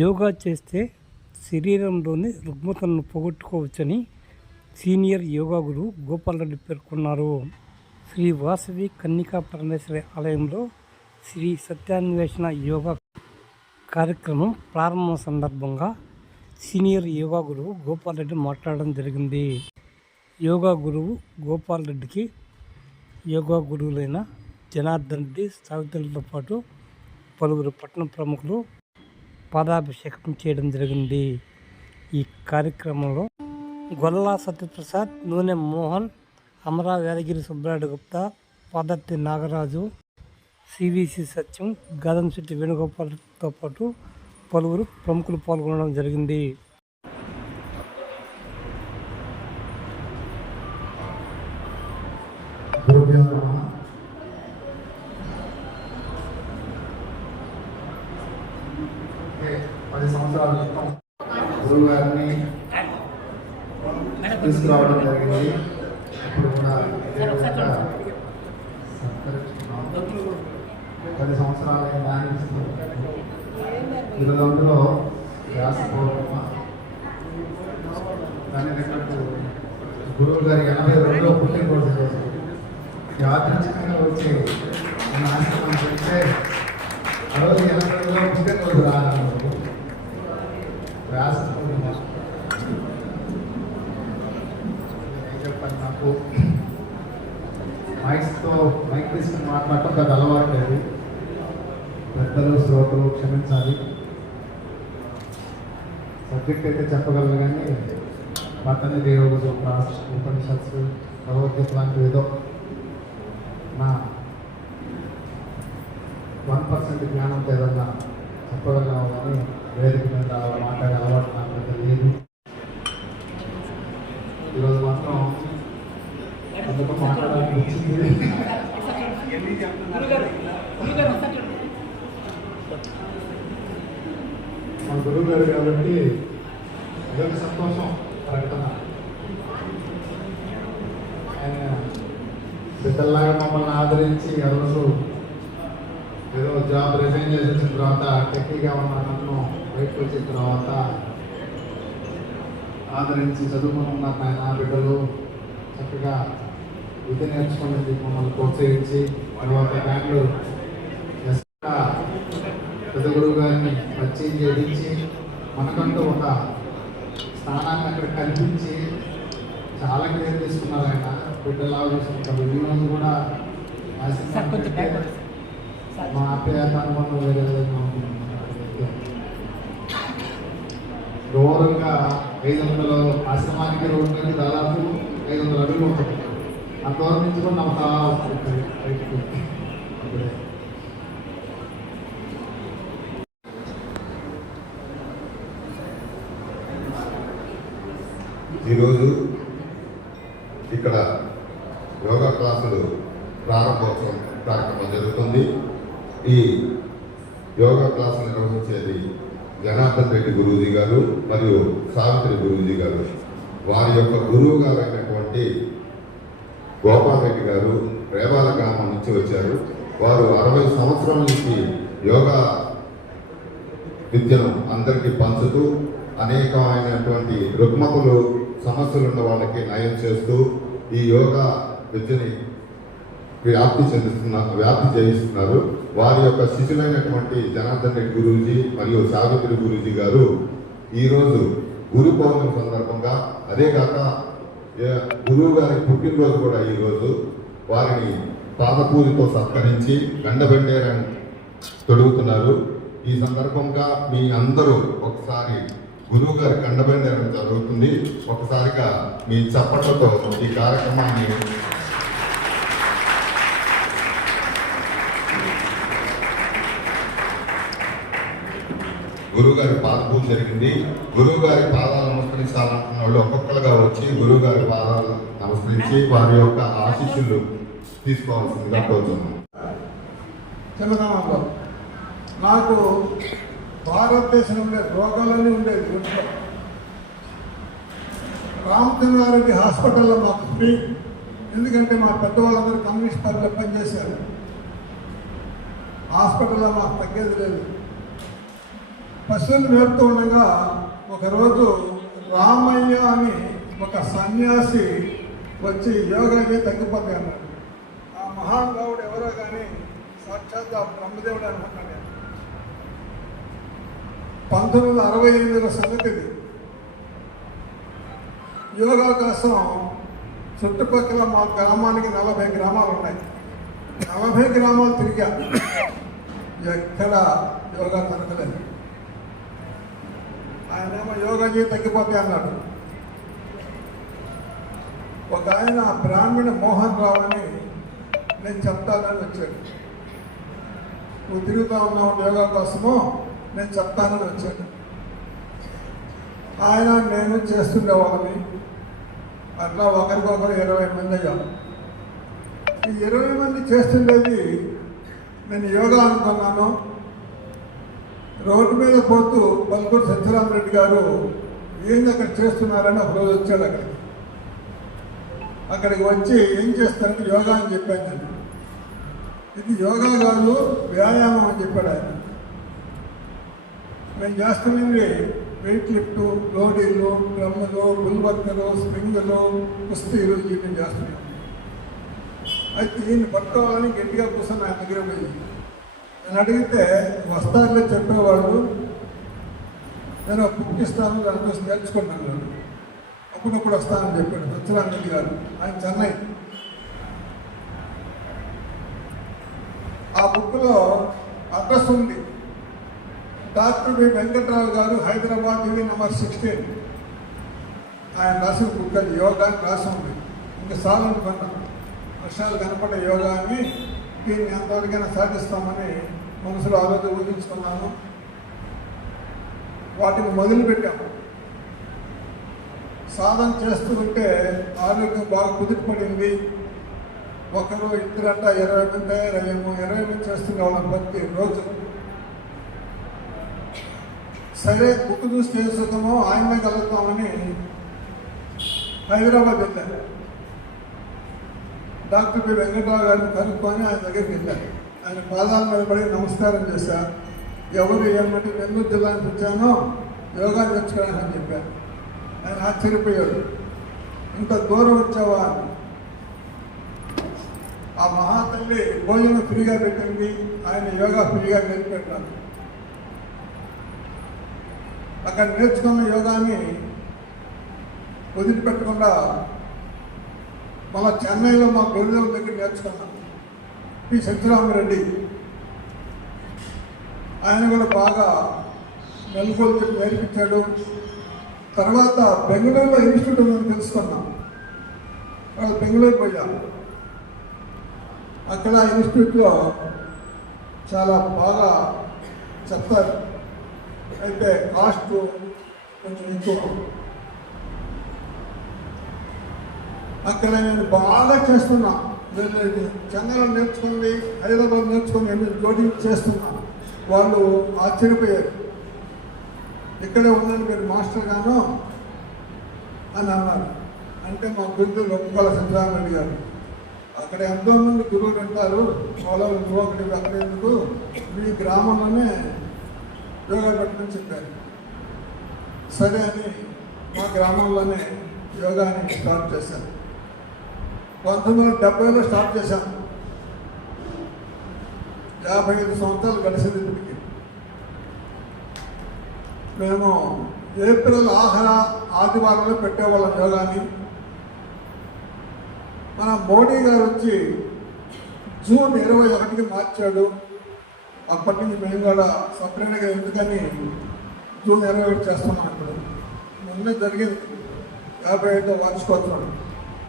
యోగా చేస్తే శరీరంలోని రుగ్మతలను పోగొట్టుకోవచ్చని సీనియర్ యోగా గురువు గోపాల్ రెడ్డి పేర్కొన్నారు. శ్రీ వాసవి కన్నికా పరమేశ్వరి ఆలయంలో శ్రీ సత్యాన్వేషణ యోగా కార్యక్రమం ప్రారంభం సందర్భంగా సీనియర్ యోగా గురువు గోపాల్ రెడ్డి మాట్లాడడం జరిగింది. యోగా గురువు గోపాల్ రెడ్డికి యోగా గురువులైన జనార్దన్ రెడ్డి, సావిత్రులతో పాటు పలువురు పట్టణ ప్రముఖులు పాదాభిషేకం చేయడం జరిగింది. ఈ కార్యక్రమంలో గొల్లా సత్యప్రసాద్, నూనె మోహన్, అమరా యాదగిరి సుబ్రాయుడు గుప్తా, పాదర్తి నాగరాజు, సివిసి సత్యం, గాదంశెట్టి వేణుగోపాల్తో పాటు పలువురు ప్రముఖులు పాల్గొనడం జరిగింది. పది సంవత్సరాల క్రితం గురువు గారిని తీసుకురావడం జరిగింది. ఇప్పుడు కూడా 10 సంవత్సరాలు అందులో వ్యాస పౌర్ణిమ దాని తగ్గట్టు గురువు గారి 82వ పుట్టినరోజు రోజు యాదృచ్ఛికంగా వచ్చే ఆశ్రమం చెప్తే ఆ రోజు 82వ పుట్టినరోజు రాను వ్యాస పౌర్ణిమ ఏం చెప్పాలి, నాకు మైక్ తీసుకుని మాట్లాడటం పెద్ద అలవాటు లేదు. పెద్దలు శ్రోతలు క్షమించాలి. సబ్జెక్ట్ అయితే చెప్పగలను కానీ పట్టణి యోగ ఉపనిషత్తు భగవద్గీత లాంటివి ఏదో నా 1% జ్ఞానంతో ఏదన్నా చెప్పగలను కానీ వేదిక మీద మాట్లాడే అలవాటు నాకు పెద్ద లేదు. ఈరోజు మాత్రం ఎందుకు మాట్లాడాలని వచ్చింది. మా గురువు గారు కాబట్టి అదొక సంతోషం ప్రకటన. ఆయన బిడ్డల్లాగా మమ్మల్ని ఆదరించి ఆ రోజు ఏదో జాబ్ రిజైన్ చేసి వచ్చిన తర్వాత టెక్కీగా ఉన్న నన్ను బయటకు వచ్చిన తర్వాత ఆదరించి చదువుకున్న ఆయన బిడ్డలు చక్కగా విద్య నేర్చుకునేది మమ్మల్ని ప్రోత్సహించి తర్వాత బెంగళూరు పెద్ద గురువు గారిని పరిచయం చేయించి మనకంటూ ఒక స్థానాన్ని అక్కడ కల్పించి చాలా కేర్ తీసుకున్నారు. ఆయన బిడ్డలా చూసుకుంటారు. ఈరోజు కూడా మా ఆప్యాయత అనుభవం వేరే విధంగా ఉంటుంది. దూరంగా 500 ఆశ్రమానికి రోడ్డు మీద దాదాపు 500 అడుగులు ఉంటుంది. ఆ దూరం నుంచి కూడా నమ్మతా వస్తుంది బయటికి. అప్పుడే ఈరోజు ఇక్కడ యోగా క్లాసులు ప్రారంభోత్సవం కార్యక్రమం జరుగుతుంది. ఈ యోగా క్లాసులు నిర్వహించేది జనార్దన్ రెడ్డి గురూజీ గారు మరియు సావిత్రి గురూజీ గారు. వారి యొక్క గురువు గారు అయినటువంటి గోపాల్ రెడ్డి గారు రేవాల గ్రామం నుంచి వచ్చారు. వారు 60 సంవత్సరాల నుంచి యోగా విద్యను అందరికీ పంచుతూ అనేకమైనటువంటి రుగ్మతలు సమస్యలు ఉన్న వాళ్ళకి నయం చేస్తూ ఈ యోగా విద్యని వ్యాప్తి చేయిస్తున్నారు. వారి యొక్క శిష్యులైనటువంటి జనార్దన్ రెడ్డి గురూజీ మరియు సావిత్రి గురూజీ గారు ఈరోజు గురు పౌర్ణమి సందర్భంగా, అదే కాక గురువు గారి పుట్టినరోజు కూడా ఈరోజు, వారిని పాదపూజతో సత్కరించి గండబెండేరని తొడుగుతున్నారు. ఈ సందర్భంగా మీ అందరూ ఒకసారి గురువు గారి గండబెండేరడం జరుగుతుంది. ఒకసారిగా మీ చప్పట్లతో ఈ కార్యక్రమాన్ని గురువు గారి పాదపూజ జరిగింది. గురువు గారి పాదాలు నమస్కరించాలనుకున్న వాళ్ళు ఒక్కొక్కరుగా వచ్చి గురువు గారి పాదాలు నమస్కరించి వారి యొక్క ఆశీస్సులు తీసుకోవాల్సిందిగా కోరుతున్నాను. చిన్నతనంలో నాకు భారతదేశంలో రోగాలన్నీ ఉండేది. ఒంట్లో రామచంద్రారెడ్డి హాస్పిటల్లో మాకు ఫ్రీ. ఎందుకంటే మా పెద్దవాళ్ళందరూ కమ్యూనిస్ట్ పార్టీలో పనిచేశారు. హాస్పిటల్లో మాకు తగ్గేది లేదు. పశువులు మేపుతూ ఉండగా ఒకరోజు రామయ్య అని ఒక సన్యాసి వచ్చి యోగాకి తగ్గిపోతాయి అన్నాడు. ఆ మహానుభావుడు ఎవరో కానీ సాక్షాత్ ఆ బ్రహ్మదేవుడు అనుకున్నాడు. 1968లో సంగతిది. యోగా కోసం చుట్టుపక్కల మా గ్రామానికి 40 గ్రామాలు ఉన్నాయి. 40 గ్రామాలు తిరిగా, ఎక్కడ యోగా దొరకలేదు. ఆయనేమో యోగాకి తగ్గిపోతే అన్నాడు. ఒక ఆయన బ్రాహ్మణ మోహన్ రావు అని నేను చెప్తానని వచ్చాడు. నువ్వు తిరుగుతూ ఉన్నావు యోగా కోసము, నేను చెప్తానని వచ్చాడు. ఆయన నేను చేస్తుండేవాళ్ళని. అట్లా ఒకరికొకరు 20 మంది అయ్యాం. ఈ 20 మంది చేస్తుండేది నేను యోగా అనుకున్నాను. రోడ్డు మీద పోతూ బల్కూరు సత్యరామరెడ్డి గారు ఏంది అక్కడ చేస్తున్నారని ఒకరోజు వచ్చాడు. అక్కడికి వచ్చి ఏం చేస్తారంటే యోగా అని చెప్పాను నేను. ఇది యోగా కాదు, వ్యాయామం అని చెప్పాడు ఆయన. మేము చేస్తున్నది వెయిట్ లిఫ్ట్, లోడీలు, డ్రమ్ములు, బుల్వర్కలు, స్ప్రింగులు, కుస్తీలు ఇవన్నీ చేస్తున్నాం. అయితే ఈయన పట్టుకోవాలని గట్టిగా కూర్చొని ఆయన దగ్గర పోయి నేను అడిగితే వస్తారులే చెప్పేవాళ్ళు. నేను బుక్ ఇస్తాను, దానికోసం నేర్చుకున్నాను. అప్పుడప్పుడు వస్తానని చెప్పాడు సత్యనారాయణ గారు. ఆయన చెన్నై. ఆ బుక్లో అడ్రస్ ఉంది. డాక్టర్ బి వెంకట్రావు గారు, హైదరాబాద్, ఇల్లు నెంబర్ 16. ఆయన రాసిన బుక్ అది. యోగా అని రాసి ఉంది. ఇంకా సార్ అనుకున్నాం, వర్షాలు కనపడే యోగా అని, దీన్ని ఎంతవరకైనా సాధిస్తామని మనసులో ఆలోచన ఊహించుకున్నాను. వాటిని మొదలుపెట్టాము. సాధన చేస్తూ ఉంటే ఆరోగ్యం బాగా కుదిరిపడింది. ఒకరు ఇద్దరంట 20 మంది తయారయ్యాము. 20 మంది చేస్తున్న వాళ్ళ ప్రతి రోజు. సరే బుక్ చూసి చేసుకుందామో ఆయనే కలుగుతామని హైదరాబాద్ వెళ్ళాను. డాక్టర్ బి వెంకటరావు గారిని కనుక్కొని ఆయన దగ్గరికి వెళ్ళాను. ఆయన పాదాల మీద పడి నమస్కారం చేశాను. ఎవరు ఏమంటే నెల్లూరు జిల్లా నుంచి వచ్చానో యోగా నేర్చుకోవడానికి అని చెప్పాను. ఆయన ఆశ్చర్యపోయాడు, ఇంత దూరం వచ్చావా అని. ఆ మహాతల్లి భోజనం ఫ్రీగా పెట్టింది, ఆయన యోగా ఫ్రీగా నేర్పెట్టాను. అక్కడ నేర్చుకున్న యోగాని వదిలిపెట్టకుండా మళ్ళా చెన్నైలో మా గురుదేవుల దగ్గర నేర్చుకున్నాం. పి సత్యరామరెడ్డి ఆయన కూడా బాగా మెలకువలు నేర్పించాడు. తర్వాత బెంగళూరులో ఇన్స్టిట్యూట్ ఉందని తెలుసుకున్నాం. వాళ్ళు బెంగళూరు పోయాం. అక్కడ ఇన్స్టిట్యూట్లో చాలా బాగా చెప్తారు. అయితే కాస్ట్ కొంచెం ఎక్కువ. అక్కడ నేను బాగా చేస్తున్నా. నేను చెన్నైలో నేర్చుకుంది, హైదరాబాద్ నేర్చుకుని జోడించి చేస్తున్నా. వాళ్ళు ఆశ్చర్యపోయారు. ఇక్కడే ఉన్నాను మీరు మాస్టర్ గాను అని అన్నారు. అంటే మా గురువులు ఒప్పుకోల సత్యనారాయణ గారు. అక్కడ ఎంతోమంది గురువులు అంటారు, వాళ్ళు నువ్వు ఒకటి అక్కడ ఎందుకు, మీ గ్రామంలోనే యోగా పెట్టమని చెప్పారు. సరే అని మా గ్రామంలోనే యోగాని స్టార్ట్ చేశాను. 1970లో స్టార్ట్ చేశాను. 55 సంవత్సరాలు గడిచింది ఇప్పటికి. మేము ఏప్రిల్ ఆదివారంలో పెట్టేవాళ్ళం యోగాని. మన మోడీ గారు వచ్చి జూన్ 21కి మార్చాడు. అప్పటి నుంచి మేము కూడా సపరేట్గా ఎందుకని జూన్ 21 చేస్తున్నాం. ఇప్పుడు ముందే జరిగింది 55వ వార్షికోత్సవం.